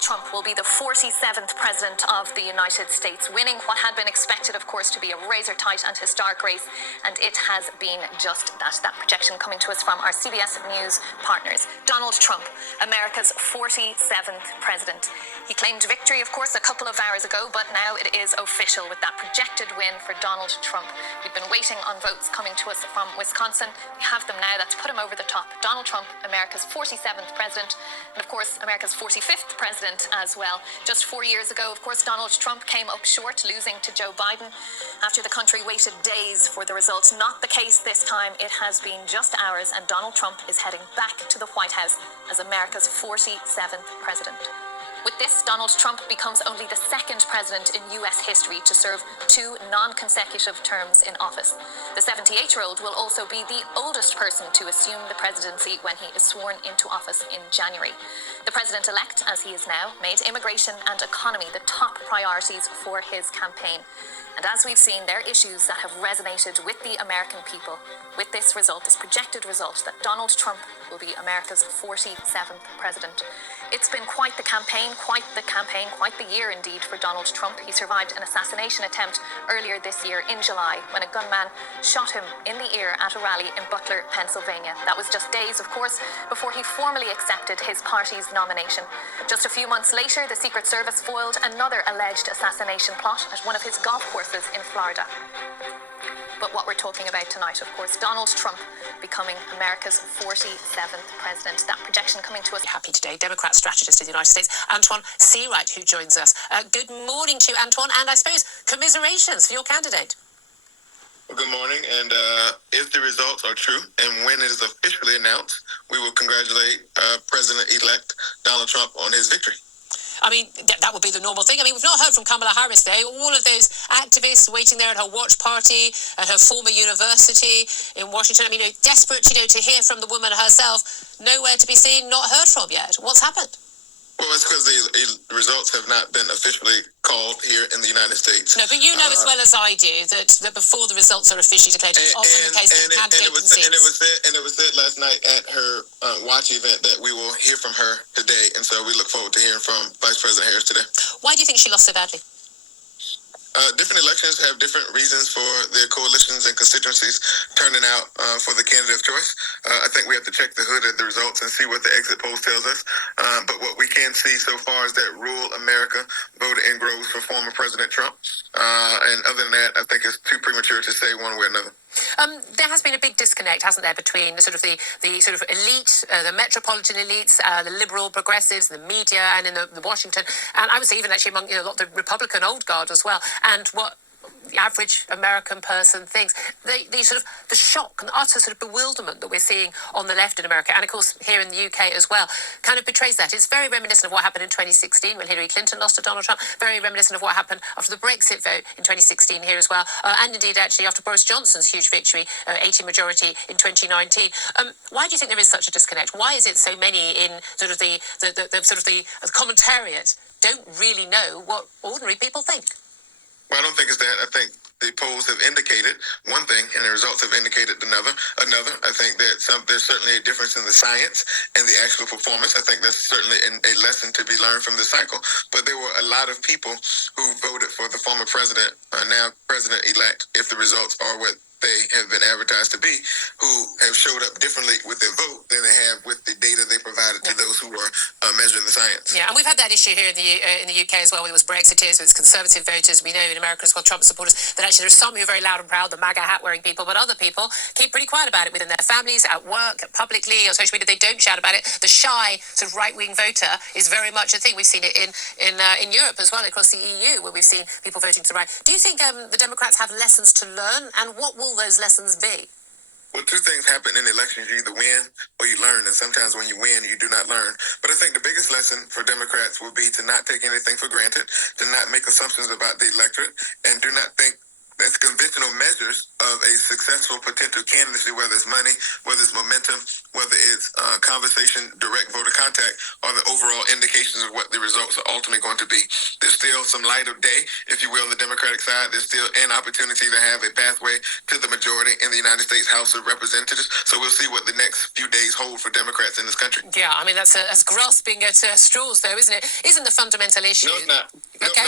Trump will be the 47th president of the United States, winning what had been expected, of course, to be a razor-tight and historic race, and it has been just that. That projection coming to us from our CBS News partners. Donald Trump, America's 47th president. He claimed victory, of course, a couple of hours ago, but now it is official with that projected win for Donald Trump. We've been waiting on votes coming to us from Wisconsin. We have them now. That's put him over the top. Donald Trump, America's 47th president, and of course, America's 45th president as well. Just 4 years ago, of course, Donald Trump came up short, losing to Joe Biden after the country waited days for the results. Not the case this time. It has been just hours, and Donald Trump is heading back to the White House as America's 47th president. With this, Donald Trump becomes only the second president in U.S. history to serve 2 non-consecutive terms in office. The 78-year-old will also be the oldest person to assume the presidency when he is sworn into office in January. The president-elect, as he is now, made immigration and economy the top priorities for his campaign. And as we've seen, there are issues that have resonated with the American people. With this result, this projected result, that Donald Trump will be America's 47th president. It's been quite the campaign, quite the year indeed for Donald Trump. He survived an assassination attempt earlier this year in July when a gunman shot him in the ear at a rally in Butler, Pennsylvania. That was just days, of course, before he formally accepted his party's nomination. Just a few months later, the Secret Service foiled another alleged assassination plot at one of his golf courses in Florida. But what we're talking about tonight, of course, Donald Trump becoming America's 47th president. That projection coming to us. Happy today, Democrat strategist in the United States, Antoine Seawright, who joins us. Good morning to you, Antoine, and I suppose commiserations for your candidate. Well, good morning, and if the results are true and when it is officially announced, we will congratulate President-elect Donald Trump on his victory. I mean, that would be the normal thing. I mean, we've not heard from Kamala Harris today. All of those activists waiting there at her watch party at her former university in Washington. I mean, desperate, to hear from the woman herself. Nowhere to be seen, not heard from yet. What's happened? Well, it's because the results have not been officially called here in the United States. No, but you know as well as I do that before the results are officially declared, it's often the case that candidate concedes. And it was said last night at her watch event that we will hear from her today, and so we look forward to hearing from Vice President Harris today. Why do you think she lost so badly? Different elections have different reasons for their coalitions and constituencies turning out for the candidate of choice. I think we have to check the hood of the results and see what the exit polls tells us. But what we can see so far is that rural America voted in groves for former President Trump. And other than that, I think it's too premature to say one way or another. There has been a big disconnect, hasn't there, between the sort of elite, the metropolitan elites, the liberal progressives, the media, and in the Washington, and I would say even actually among a lot of the Republican old guard as well, and what the average American person thinks. The shock and the utter sort of bewilderment that we're seeing on the left in America, and of course here in the UK as well, kind of betrays that. It's very reminiscent of what happened in 2016 when Hillary Clinton lost to Donald Trump, very reminiscent of what happened after the Brexit vote in 2016 here as well, and indeed actually after Boris Johnson's huge victory, 80 majority in 2019. Why do you think there is such a disconnect? Why is it so many in sort of the commentariat don't really know what ordinary people think? Well, I don't think it's that. I think the polls have indicated one thing, and the results have indicated another. I think that there's certainly a difference in the science and the actual performance. I think that's certainly a lesson to be learned from the cycle. But there were a lot of people who voted for the former president, now president-elect, if the results are what they have been advertised to be, who have showed up differently with their vote than they have with the data they provided to those who were measuring the science. Yeah, and we've had that issue here in the UK as well. It was Brexiteers, it was Conservative voters. We know in America as well, Trump supporters, that actually there's some who are very loud and proud, the MAGA hat-wearing people, but other people keep pretty quiet about it within their families, at work, publicly, on social media. They don't shout about it. The shy sort of right-wing voter is very much a thing. We've seen it in Europe as well, across the EU, where we've seen people voting to the right. Do you think the Democrats have lessons to learn, and what will those lessons be? Well, two things happen in elections. You either win or you learn, and sometimes when you win, you do not learn. But I think the biggest lesson for Democrats will be to not take anything for granted, to not make assumptions about the electorate, and do not think That's conventional measures of a successful potential candidacy, whether it's money, whether it's momentum, whether it's conversation, direct voter contact, or the overall indications of what the results are ultimately going to be. There's still some light of day, if you will, on the Democratic side. There's still an opportunity to have a pathway to the majority in the United States House of Representatives. So we'll see what the next few days hold for Democrats in this country. Yeah, I mean, that's grasping at straws, though, isn't it? Isn't the fundamental issue? No, it's not. Okay,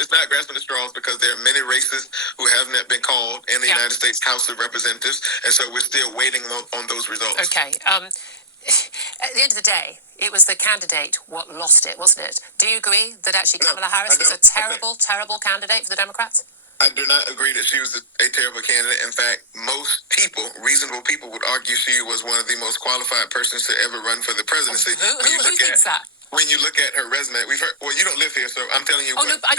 It's not grasping at straws, because there are many races who have not been called in the United States House of Representatives, and so we're still waiting on those results. Okay. At the end of the day, it was the candidate what lost it, wasn't it? Do you agree that actually Kamala Harris is a terrible candidate for the Democrats? I do not agree that she was a terrible candidate. In fact, most people, reasonable people, would argue she was one of the most qualified persons to ever run for the presidency. Who thinks that? When you look at her resume, we've heard, well, you don't live here, so I'm telling you I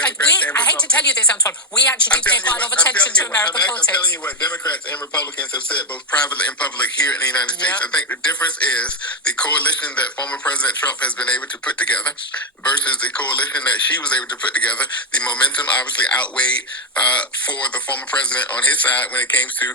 hate to tell you this, Antoine. We actually do pay quite a lot of attention to American politics. I'm telling you what Democrats and Republicans have said, both privately and public, here in the United States. I think the difference is the coalition that former President Trump has been able to put together versus the coalition that she was able to put together. The momentum obviously outweighed for the former president on his side when it came to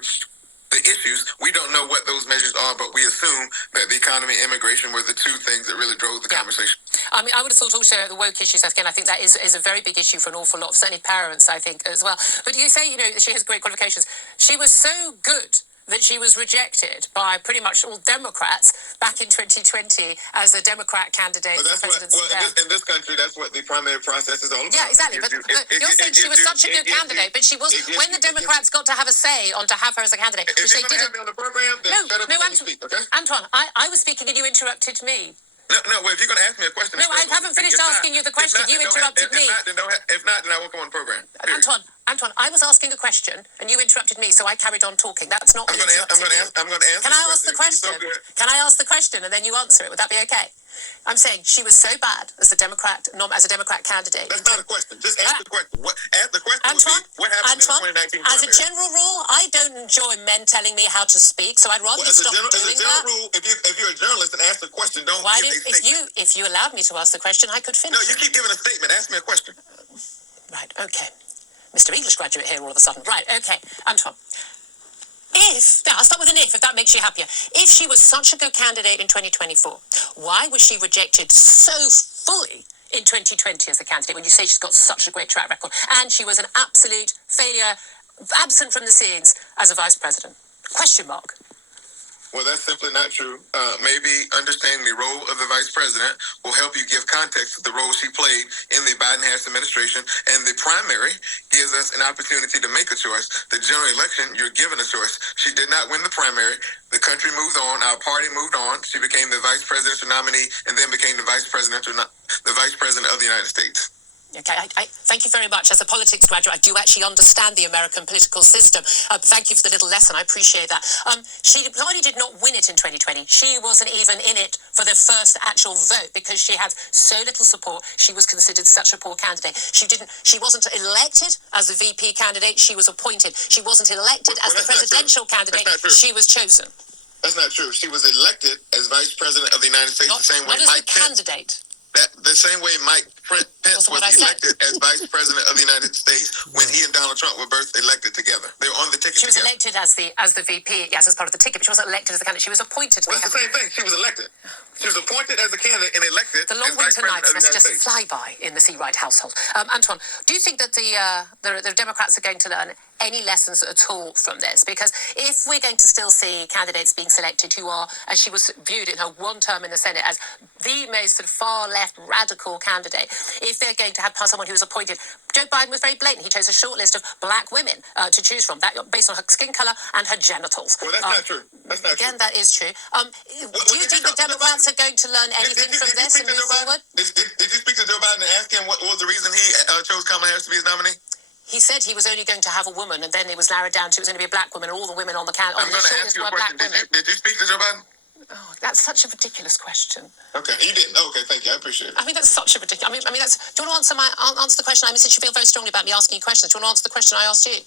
the issues. We don't know what those measures are, but we assume that the economy and immigration were the two things that really drove the conversation. I mean, I would have thought also the woke issues, again, I think that is a very big issue for an awful lot of, certainly parents, I think, as well. But you say, she has great qualifications. She was so good that she was rejected by pretty much all Democrats back in 2020 as a Democrat candidate for presidency. In this country, that's what the primary process is all about. Yeah, exactly. But you're saying she was such a good candidate, but she was, when the Democrats got to have a say on to have her as a candidate, which they didn't. Have me on the program, then shut up and let me speak, okay? Antoine, I was speaking and you interrupted me. No, well, if you're going to ask me a question... No, I haven't finished asking you the question. You interrupted me. If not, then I won't come on the program. Antoine, I was asking a question and you interrupted me, so I carried on talking. That's not... I'm going to answer. Can I ask the question? Can I ask the question and then you answer it? Would that be okay? I'm saying she was so bad as a Democrat candidate. That's not a question. Just ask the question. Ask the question. Antoine, what happened in the 2019 as a general rule, I don't enjoy men telling me how to speak, so I'd rather you stop doing that. As a general rule, if you're a journalist and ask the question, don't give a statement. If you allowed me to ask the question, I could finish. No, you keep giving a statement. Ask me a question. Right, okay. Mr. English graduate here all of a sudden. Right, okay. Antoine. I'll start with an if that makes you happier. If she was such a good candidate in 2024, why was she rejected so fully in 2020 as a candidate when you say she's got such a great track record and she was an absolute failure, absent from the scenes as a vice president? Question mark. Well, that's simply not true. Maybe understanding the role of the vice president will help you give context to the role she played in the Biden-Harris administration. And the primary gives us an opportunity to make a choice. The general election, you're given a choice. She did not win the primary. The country moved on. Our party moved on. She became the vice presidential nominee and then became the vice president of the United States. Okay, I thank you very much. As a politics graduate, I do actually understand the American political system. Thank you for the little lesson. I appreciate that. She not only did not win it in 2020, she wasn't even in it for the first actual vote because she had so little support. She was considered such a poor candidate. She wasn't elected as a VP candidate. She was appointed. She wasn't elected as the presidential candidate. She was chosen. That's not true. She was elected as vice president of the United States the same way Mike candidate. The same way Mike Pence was elected as vice president of the United States when he and Donald Trump were both elected together. They were on the ticket. She was elected as the VP, yes, as part of the ticket, but she wasn't elected as a candidate. She was appointed. Well, that's the same thing. She was elected. She was appointed as a candidate and elected. The long winter nights must just fly by in the Seawright household. Antoine, do you think that the Democrats are going to learn any lessons at all from this? Because if we're going to still see candidates being selected who are, as she was viewed in her one term in the Senate, as the most sort of far left radical candidate, if they're going to have someone who was appointed, Joe Biden was very blatant. He chose a short list of black women to choose from, that based on her skin color and her genitals. Well, that's not true. That's not again, true. that is true. Do you think the Democrats are going to learn anything from this and move forward? Did you speak to Joe Biden and ask him what was the reason he chose Kamala Harris to be his nominee? He said he was only going to have a woman, and then it was narrowed down to it was going to be a black woman, and all the women on the I'm going to ask you a question. Did you speak to Joe Biden? Oh, that's such a ridiculous question. Okay, you didn't. Okay, thank you. I appreciate it. I mean, that's such a ridiculous. I mean, that's. Do you want to answer the question? I mean, since you feel very strongly about me asking you questions, do you want to answer the question I asked you?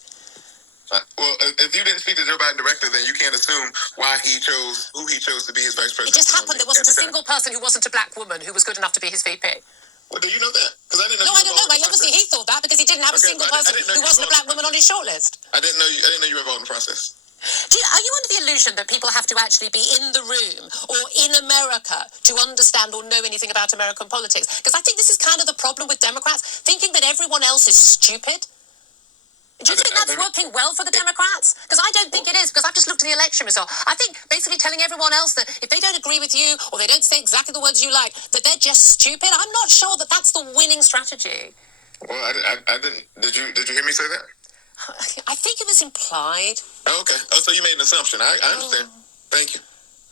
Well, if you didn't speak to Joe Biden directly, then you can't assume who he chose to be his vice president. It just happened. There wasn't a single person who wasn't a black woman who was good enough to be his VP. Well, do you know that? Because I didn't know. No, I don't know. But obviously, he thought that because he didn't have a single person who wasn't a black woman on his shortlist. I didn't know you were involved in the process. Are you under the illusion that people have to actually be in the room or in America to understand or know anything about American politics? Because I think this is kind of the problem with Democrats, thinking that everyone else is stupid. Do you think that's working well for the Democrats? Because I don't think it is, because I've just looked at the election result. I think basically telling everyone else that if they don't agree with you or they don't say exactly the words you like, that they're just stupid. I'm not sure that that's the winning strategy. Well, I didn't. Did you hear me say that? I think it was implied. Oh, okay. Oh, so you made an assumption. I understand. Thank you.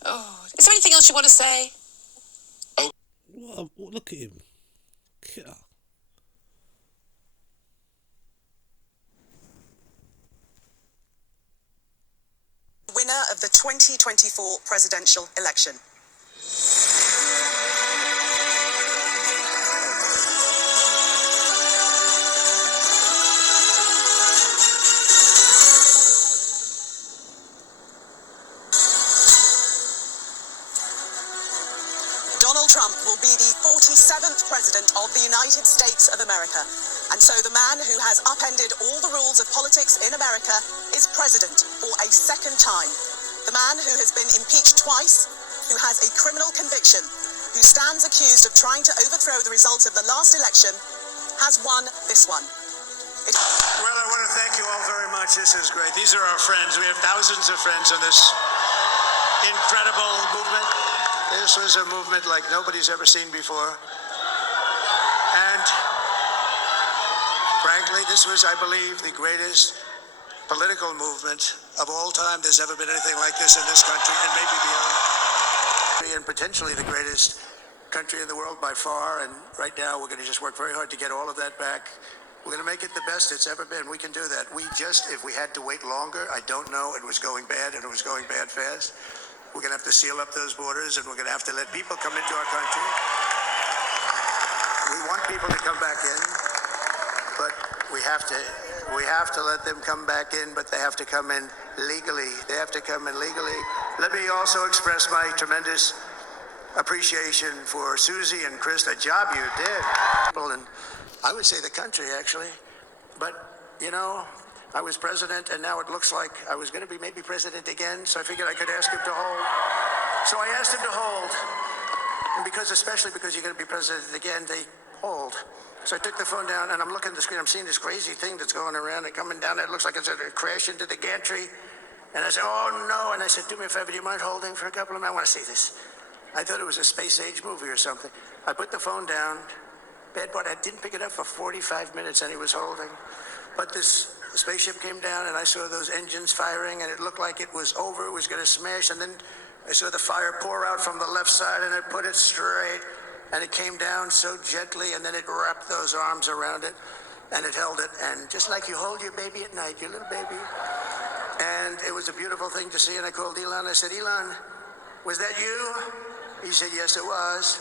Oh, is there anything else you want to say? Oh. Well, look at him. Yeah. Winner of the 2024 presidential election. Donald Trump will be the 47th president of the United States of America. And so the man who has upended all the rules of politics in America is president for a second time. The man who has been impeached twice, who has a criminal conviction, who stands accused of trying to overthrow the results of the last election, has won this one. Well, I want to thank you all very much. This is great. These are our friends. We have thousands of friends on this incredible movement. This was a movement like nobody's ever seen before. And frankly, this was, I believe, the greatest political movement of all time. There's never been anything like this in this country, and maybe beyond. And potentially the greatest country in the world by far. And right now, we're going to just work very hard to get all of that back. We're going to make it the best it's ever been. We can do that. If we had to wait longer, I don't know. It was going bad, and it was going bad fast. We're going to have to seal up those borders, and we're going to have to let people come into our country. We want people to come back in, but we have to let them come back in, but they have to come in legally. They have to come in legally. Let me also express my tremendous appreciation for Susie and Chris, the job you did. And I would say the country, actually. But, you know, I was president, and now it looks like I was going to be maybe president again, so I figured I could ask him to hold. So I asked him to hold. And especially because you're going to be president again, they hold. So I took the phone down, and I'm looking at the screen. I'm seeing this crazy thing that's going around and coming down. It looks like it's going to crash into the gantry. And I said, oh, no. And I said, do me a favor. Do you mind holding for a couple of minutes? I want to see this. I thought it was a space-age movie or something. I put the phone down. Bad part, I didn't pick it up for 45 minutes, and he was holding. But this spaceship came down, and I saw those engines firing, and it looked like it was over. It was going to smash. And then I saw the fire pour out from the left side, and it put it straight. And it came down so gently, and then it wrapped those arms around it, and it held it. And just like you hold your baby at night, your little baby. And it was a beautiful thing to see. And I called Elon. I said, Elon, was that you? He said, yes, it was.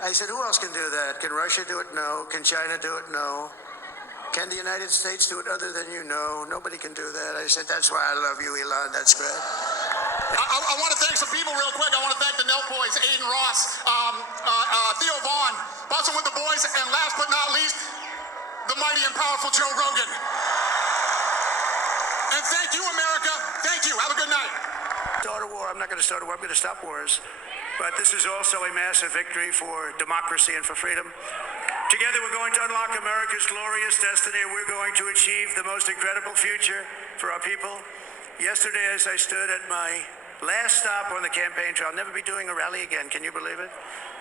I said, who else can do that? Can Russia do it? No. Can China do it? No. Can the United States do it other than you? No. Nobody can do that. I said, that's why I love you, Elon. That's great. I want to thank some people real quick. I want to thank the Nelk Boys, Aiden Ross, Theo Vaughn, Bustin' with the Boys, and last but not least, the mighty and powerful Joe Rogan. And thank you, America. Thank you. Have a good night. Start a war. I'm not going to start a war. I'm going to stop wars. But this is also a massive victory for democracy and for freedom. Together, we're going to unlock America's glorious destiny. We're going to achieve the most incredible future for our people. Yesterday, as I stood at my last stop on the campaign trail, I'll never be doing a rally again. Can you believe it?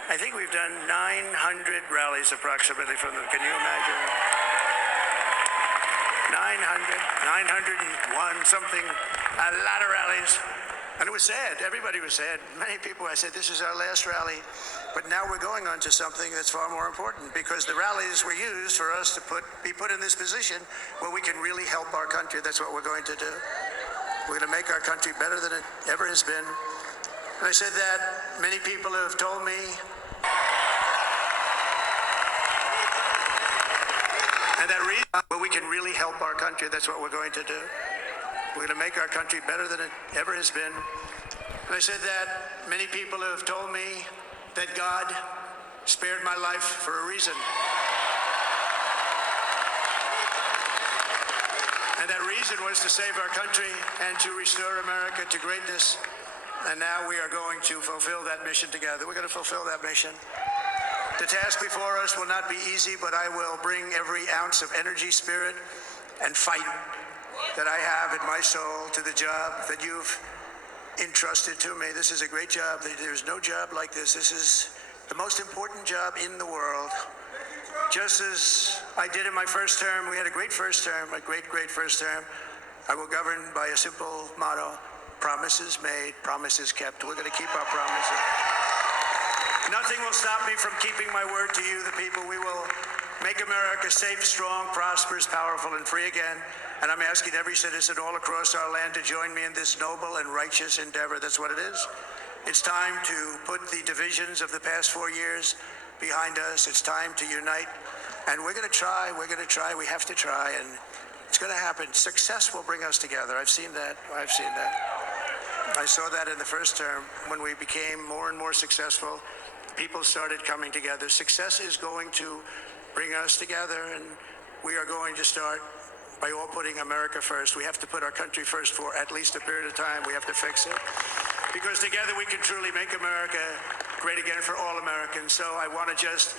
I think we've done 900 rallies approximately from them. Can you imagine? 901 something, a lot of rallies. And it was sad. Everybody was sad. Many people, I said, this is our last rally. But now we're going on to something that's far more important, because the rallies were used for us to be put in this position where we can really help our country. That's what we're going to do. We're going to make our country better than it ever has been. And I said that many people have told me. And that reason where we can really help our country, that's what we're going to do. We're going to make our country better than it ever has been. And I said that many people have told me that God spared my life for a reason. And that reason was to save our country and to restore America to greatness. And now we are going to fulfill that mission together. We're going to fulfill that mission. The task before us will not be easy, but I will bring every ounce of energy, spirit, and fight that I have in my soul to the job that you've entrusted to me. This is a great job. There's no job like this. This is the most important job in the world. Just as I did in my first term, we had a great first term, a great first term. I will govern by a simple motto: promises made, promises kept. We're going to keep our promises. Nothing will stop me from keeping my word to you, the people. We will make America safe, strong, prosperous, powerful, and free again. And I'm asking every citizen all across our land to join me in this noble and righteous endeavor. That's what it is. It's time to put the divisions of the past 4 years behind us. It's time to unite. And we're going to try. We're going to try. We have to try. And it's going to happen. Success will bring us together. I've seen that. I've seen that. I saw that in the first term when we became more and more successful. People started coming together. Success is going to bring us together, and we are going to start by all putting America first. We have to put our country first for at least a period of time. We have to fix it, because together we can truly make America great again for all Americans. So I want to just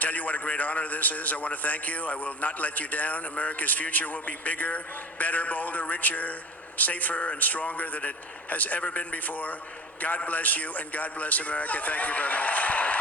tell you what a great honor this is. I want to thank you. I will not let you down. America's future will be bigger, better, bolder, richer, safer, and stronger than it has ever been before. God bless you, and God bless America. Thank you very much.